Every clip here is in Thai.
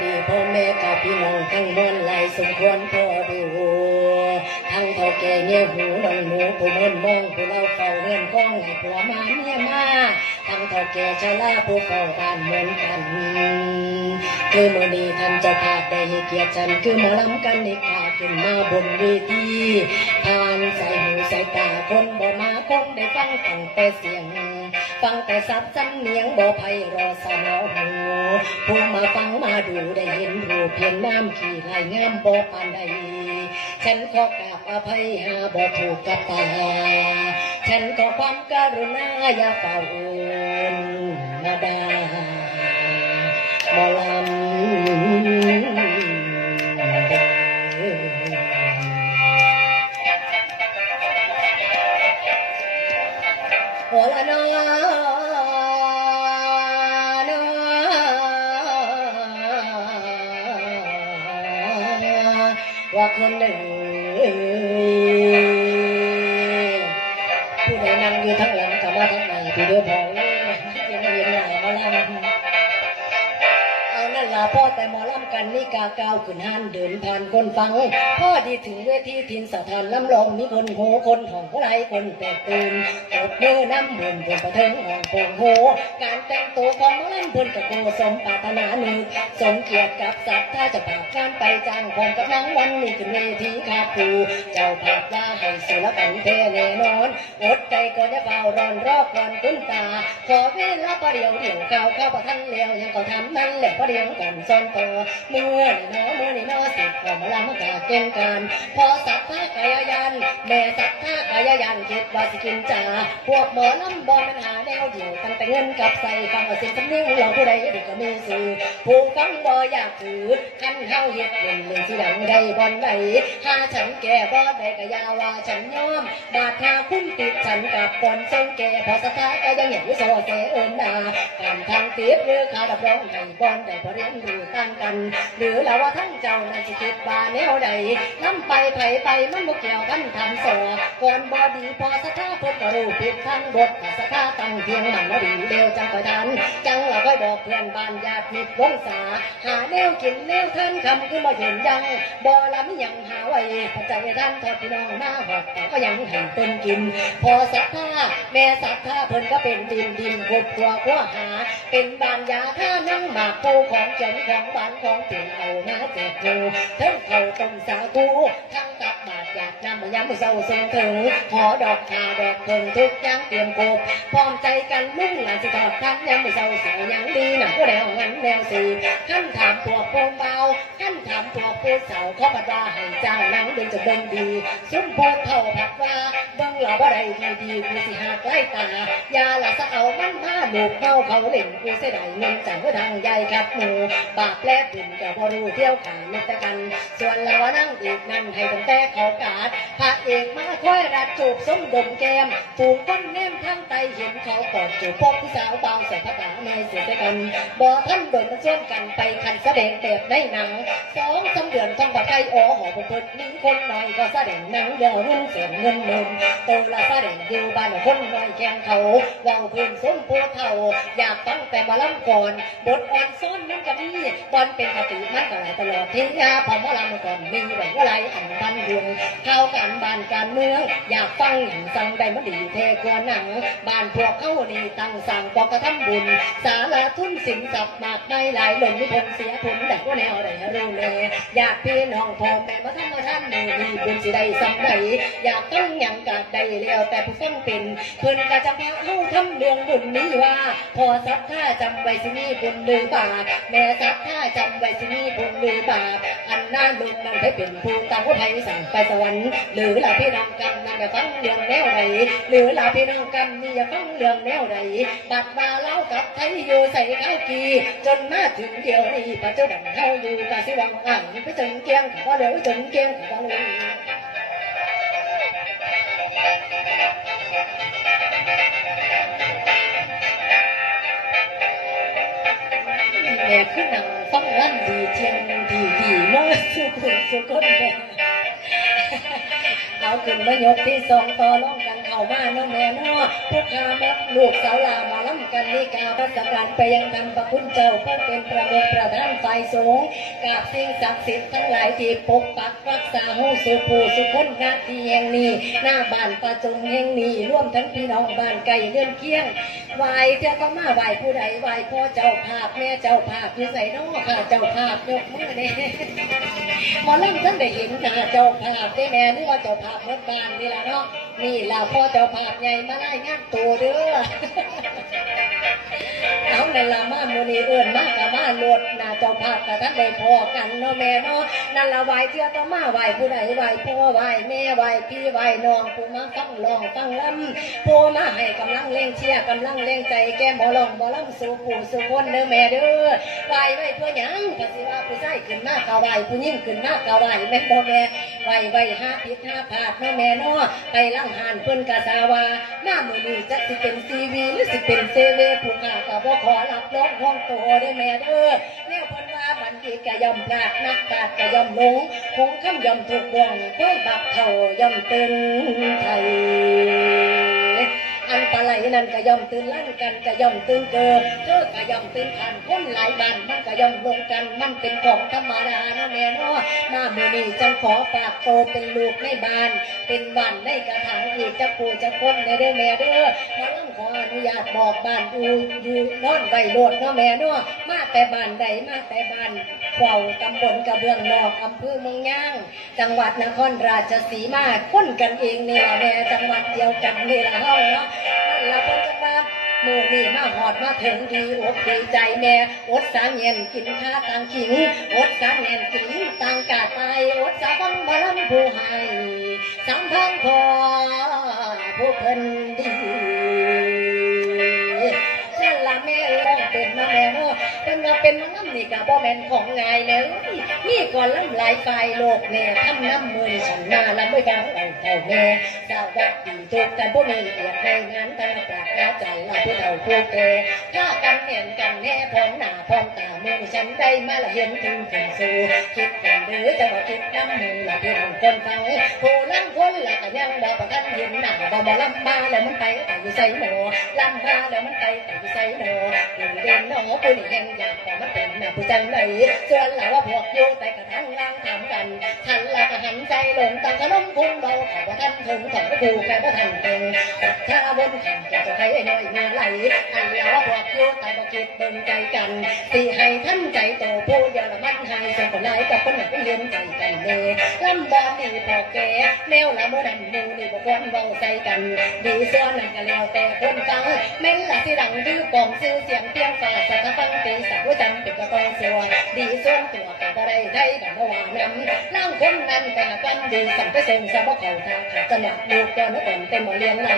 ดีพ่อแม่กับพี่น้องทั้งมวลหลสมควรพอดูทั้งเท่าแก่เงี้ยหูน้องหนูผู้มนมองผู้เราเฝ้าเรื่อนก้องให้ผัวมาเมียมาทั้งเท่าแก่ชราผู้เฝ้าบ้านเหมือนกันคือมื่อนี้ท่านจ้าภาได้ให้เกียรติฉันคือหมอลำกันนิกาขึ้นมาบนเวทีผ่านใส่หูใส่ตาคนบ่มาคงได้ฟังตั้งแต่เสียง ฟังแต่สับจำเนียงบ่ไพเราสนอหูผู้มาฟังมาดูได้เห็นรูปเพียงน้ำขี่ไหลงามบ่ปานใดฉันขอกราบอภัยหาบ่ถูกกับตาฉันก็ความกรุณาอย่าเฝ้าเอินมาด ว่าคนหนึ่งผู้ใดนั่งอยู่ทั้งหลังกับมาทั้งหน้าผู้เดียวพอเลยยังไม่เห็นหน้าหมอลำ เอานั่นล่ะพ่อแต่หมอลำกันนี่กาก้าวขึ้นห้านเดินผ่านคนฟัง พ่อดีถึงเวทีทินสถานลำลองมีคนโหคนห้องไรคนแตกตื่นตบมือน้ำบุญบนประเทิงห้องโป่งโห การแต่งตัวของมอลำเพิ่นกะโกสมปรารถนาหนึ่งสมเกียรติกับสัตว์ถ้าจะปากการไปจ้างของกับนางวันนี้ขึ้นเวทีคาปูเจ้าภาพว่าให้สุรกันเทแน่นอนอดใจก็จะเฝ้ารอนรอกก่อนคุ้นตา ขอเวลาประเดี๋ยวเดี๋ยวเข้าวข้าประทันเลี้ยวยังก็ทำนั่นแหละประเดี๋ยวก่อนซ่อนต่อเมื่อนี่เนาะเมื่อนี่เนาะสิขอมาลำกาเก่งกันพอสัตว์ท่ากายยันแม่สัตว์ท่ากายยันคิดว่าสิกินจ่าพวกหมอลำบอลมันหาแนวเดียวตั้งแต่เงินกับใส่ฟังเอาสียงสำเนียงเราผู้ใดด็กก็มีสื่อผู้ฟังบ่อยากถือคันเฮาเฮ็ดเล่นเล่นสิดังได้บอลใดหาฉันแก่บ่ได้ก็ยาว่าฉันยอมบาดทาคุ้มติดฉันกับปนทรงแก่พอสถาก็ยังเห็นวิโสเสเอินดาการทางติดหรือขาดับร้องให้บอลได้พอเรียนรู้ต่างกัน หรือแล้วว่าทั้งเจ้านั่นสิคิดว่าแนวใดน้ำไปไผไปมันบ่เกี่ยวกันทำโซก่อนบอดีพอสถาเพิ่นก็รู้ผิดทั้งบทพอสถาตั้งเพียงมันบ่ดีเร็วจังก็ทันจังเราก็บอกเพื่อนบ้านญาติมิตรวงศาหาแนวกินแนวท่านคำคือมาเห็นยังบ่ละไม่ยังหาไว้พระใจท่านทอดพี่น้องมาหอดก็ยังให้เต้นกิน พอสัทธาแม่สัทธาเพิ่นก็เป็นดินดินกบตัวกัวหา เป็นบานยาท่านั่งหมากปูของจนของบ้านของเปลี่นเอามาแจกดูทั้งเขาต้มสาคูทั้งตับบาทอยาก นำมายำเศร้าทรงถึงขอดอกคาดอกเพิ่งทุกย่างเตรียมกบพร้อมใจกันมุ่งหลานสิทอดทั้งยังไม่เศร้าเสียยังดีหนักแล้วงั้นแนวสีขั้นถามตัวโปงเบาขั้นถามตัวผู้เสาเขาบัดว่าให้เจ้านังเดินจะเดินดีสมบูรณ์เท่าผักว่าเบิ่งเราบ่ได้ดีดีกูสิหาใกล้ตายาละสะเอามันมาหนูกเข้าเขาเล่นกูเสียดายเงินจังว่าทางใหญ่ครับหมูบาปแลบดินกับบ่รู้เที่ยวขายเม็ดแต่กัน ส่วนเรานั่งอีกนั่นให้ตั้งแต่เขากาดพระเอกมาค่อยรัดจูบสมดมแก้มผูกก้นแนมทั้งไตเห็นเขากอดจูบพบผู้สาวเบาใส่ผ้าป่าในเสียแต่กันบ่ท่านโดนมาชวนกันไปคันแสดงแบบในหนังสองสาเดือนต้องบักไก่อ๋อหอบุเพิดมีคนหน่อยก็แสดงหนังเดือเงินเสียเงินเงินโตละแสดงอยู่บ้านคนหน่อยแข่งเขาเว้าพื้นสมผู้เฒ่าอยากตั้งแต่มาล่ำก่อนบทอ่อนซ้อนมันก็มีบอลเป็นคติมันก็หลายตลอดเทิ้งยาพอมาลำก่อนมีไว้อะไรอันบันดวงเขากันบ้านการเมือง อยากฟังอย่างสั่งได้มันดีเทกว่าหนัง บ้านพวกเขาดีตั้งสั่งบอกระทำบุญ สาระทุนสินทรัพย์มากไม่หลายหล่นนิพนธ์เสียผลแต่ว่าแนวใดรู้แน่อยากพี่น้องพ่อแม่มาทำมาท่านมือดีบุญสิได้สำใดอยากต้องอย่างกาดใดเลี้ยวแต่ผู้ฟังเป็นเพิ่อนก็จะแพ้เข้าทำเรื่องบุญนี้ว่า พอสัทธาจำไว้สิมีบุญหรือบาปแม่สัทธาจำไว้สิมีบุญหรือบาป นหน้าลุงนั้นให้เป็นผู้ต่างผู้ภัยสั่งไปสวรรค์หรือลาพี่น้องกันนั่นจะฟังเรื่องแนวใดหรือลาพี่น้องกันนี่จะฟังเรื่องแนวใดบัดมาเล่ากับไทยอยู่ใส่ข้าวกีจนมาถึงเดียวนี้ปัจจุบันเฮาอยู่กาสิวังอ่างไปจนเกียงก็เดี๋ยวจนเกียงก็เลย แม่ขึ้นหนังฟังลั่นดีเทียงดีดีเมื่อสุขุนสุขุนแม่เอาขึ้นมายกที่สองต่อร้องกันเข่ามาเนาะแม่เนาะพวกข้าแม่ลูกสาวลามา ล้ำกันนี่กาภาษสการไปยังธรรมพระคุณเจ้าผู้เป็นประมุขประธานฝ่ายสงฆ์กับสิ่งศักดิ์สิทธิ์ทั้งหลายที่ปกปักรักษาหูสุภูสุคนนาทีแห่งนี้ หน้าบ้านประจงแห่งนี้ร่วมทั้งพี่น้องบ้านไก่เลื่อนเคียงไหวเจ้าก็มาไหวผู้ใดไหวพ่อเจ้าภาพแม่เจ้าภาพยู่ใส่น้อค่ะเจ้าภาพยกมือเนี่ยมอเล่นท่านได้เห็นหน้าเจ้าภาพได้แม่นึกว่าเจ้าภาพเมื่อบ้านนี่ละเนาะนี่ละพ่อเจ้าภาพใหญ่มาไล่งานตัวเด้อ เอาในลามาโมนีเอื่นมากกับมาโลดนาเจ้าภาพกับท่านได้พอกันเนาะแม่เนาะนั่นละไหวเที่ยวต้องมาไหวผู้ใดไหวพ่อไหวแม่ไหวพี่ไหวน้องผู้มาฟังลองฟังลำผู้มาให้กำลังเล่งเชียร์กำลังเล่งใจแก้หมอลองหมอลำสู่ผู้สู่คนเด้อแม่เด้อไหวไหวเพื่อหยังก็สิว่าผู้ชายขึ้นมากก็ไหวผู้หญิงขึ้นมากก็ไหวแม่บ่แม่ ไว้ไว้ห้าพิษห้าพาดเนาแม่นอไปลังหานเพิ่นกะสาวาหน้ามือนี้จะสิเป็นซีวีหรือสิเป็นเซเวผู้ข้าก็บ่ขอรับรองห้องโตได้แม่เด้อเนี่ยเพิ่นว่าบัณฑิตก็ย่อมลาดนักปราดกะย่อมหลงคงคำย่อมถูกบ่วงค่อบักเท่าย่อมตื่นไทย ไหลนั่นก็ย่อมตื่นลั่นกันก็ย่อมตื่นเกิดเธอก็ย่อมตื่นขันคนหลายบ้านมันก็ย่อมลงกันมันเป็นของธรรมดาเนาะแม่เนาะมามือนี้จังขอฝากโตเป็นลูกในบ้าน เป็นบ้านในกระถางอีกจะปูจะคนในเด้อแม่เด้อมาลังขออนุญาตบอกบ้านอูอยู่นอนไว้โลดเนาะแม่เนาะมาแต่บ้านใดมาแต่บ้านเฝ้าตำบลกระเบื้องนอกอำเภอเมืองย่าง จังหวัดนครราชสีมาคนกันเองนี่ละแม่จังหวัดเดียวกันนี่ละเฮาเนาะ นละเพิ่นจะมาหมู่นี่มาหอดมาถึงดีอกดีใจแม่อดสาเงียนกินข้าตังขิงอดสาเงียนกินตังกาตายอดสาฟังบาลำผู้ให้สามพังพอผู้เพิ่นดีนั่นละแม่เอ้ยเป็นมาแม่เนาะเป็นมาเป็นมาน้ำนี่กะบ่แม่นของง่ายแล้วนี่ก่อนล้ำลายไฟโลกแม่ทำน้ำมือฉันมาลำไม่ฟังเอาเท่าแม่สวัสดี ทุกท่านผู้มีเกียรติในงานแต่ลาดปากและใจเราผู้เฒ่าผู้แก่ถ้ากันเห็นกันแน่พร้อมหน้าพร้อมตาเมื่อฉันได้มาละเห็นถึงขึ้นสู่คิดกันหรือจะว่าคิดน้ำมือละพี่น้องคนฟังผู้ลังคนละก็ยังบ่ประกันเห็นหน้าบ่บ่ลำบาแล้วมันไปแต่อยู่ใส่หมอลำบาแล้วมันไปแต่อยู่ใส่หมออยู่เด่นน้องผู้นี่แห่งอยากแต่มันเป็นแม่ผู้จังไหนส่วนเราว่าพวกอยู่แต่กระทั่งล่างถามกันทันละก หันใจหลงตังขนมพุงเบาขอว่าท่านถึงของผู้แค่ว่ท่านเป็นถ้าบนข่งจะจะใครน้อยเมื่อไหลอันเราว่าพวกอยู่แต่บ่คิดเบิ่งใจกันตีให้ท่านใจโตผู้เยวละมันให้ส่งคนไหนกับคนไหนเลี้ยงใจกันเด้ลำบากนี่พอแก่แนวละเมื่อดำมูนี่บ่ควรเว้าใจกัน ดีส่วนนั้นก็แล้วแต่คนฟังแม่นละที่ดังดื้อกองซื้อเสียงเพียงฝ่าสักฟังตีสักว่าจำเป็นก็ต้องสัวดีส่วนตัว ก็ได้ได้กันบ่ว่านำนั่งคนนั้นแต่ละวันดีสั่งไปเซ็งสะบ่เขาทางขาดสนับลูกเจ้านักเต็มเต็มเลี้ยงไหน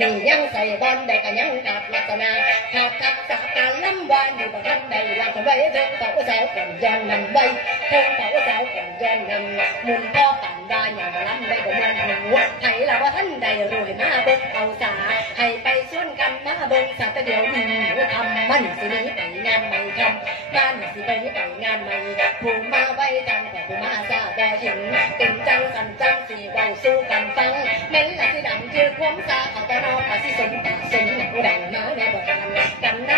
นี่ยังใส่บอลได้ก็ยังกับลักษณะขาดทักษะการลำวานอยู่บ่ทันใด้ลางคนไว้เถิงเต่าสาวก่อนย้อนนำไว้ เถิงเต่าสาวก่อนย้อนนมุนพ่อปั่นด้อย่างบ่ลำได้บ่เหมือนหูไผละว่าท่านใดรวยมาเบิกเอาสาให้ไปส่วนกันมาเบิกสาแต่เดี๋ยวนี้ทำมันสินี้ไปงานใหม่ทำบ้านสิไปไปงานใหม่ผู้มาไว้จังแต่ผู้มาซาแต่เห็นเป็นจังสันจังสีเบาสู้กันฟังแม่นละสิดังคือความซาเขาแต่นอกภาสิสนตาสนผู้ดังมาในบ่ทานกันนั่ง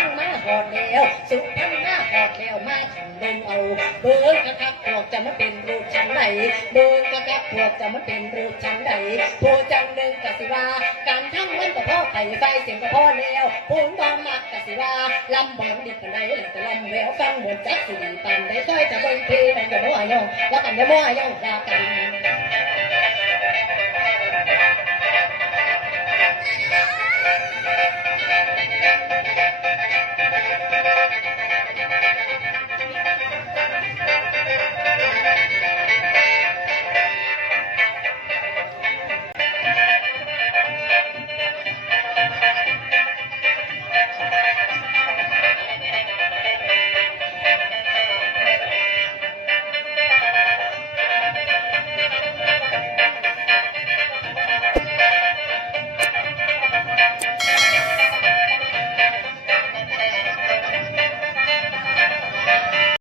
มาหอดแล้วสุดพันมาหอดแล้วมาฉันเดินเอาเบิกครับพวกจะมาเป็นรูปฉันไหนเบิกครับพวกจะมาเป็นรูปฉันไหนผู้จังหนึ่งกสิวาการทั้งมันก็พ่อไผ่ไฟเสียงก็พ่อแล้วผู้ความมักกสิวาลำบากดิบกันไหนแล้วก็ลำแววฟังเหมือนจักสีปันได้คอยจะเบิ่งเพลงกันบ่อยองแล้วกันจะบ่อยองลากัน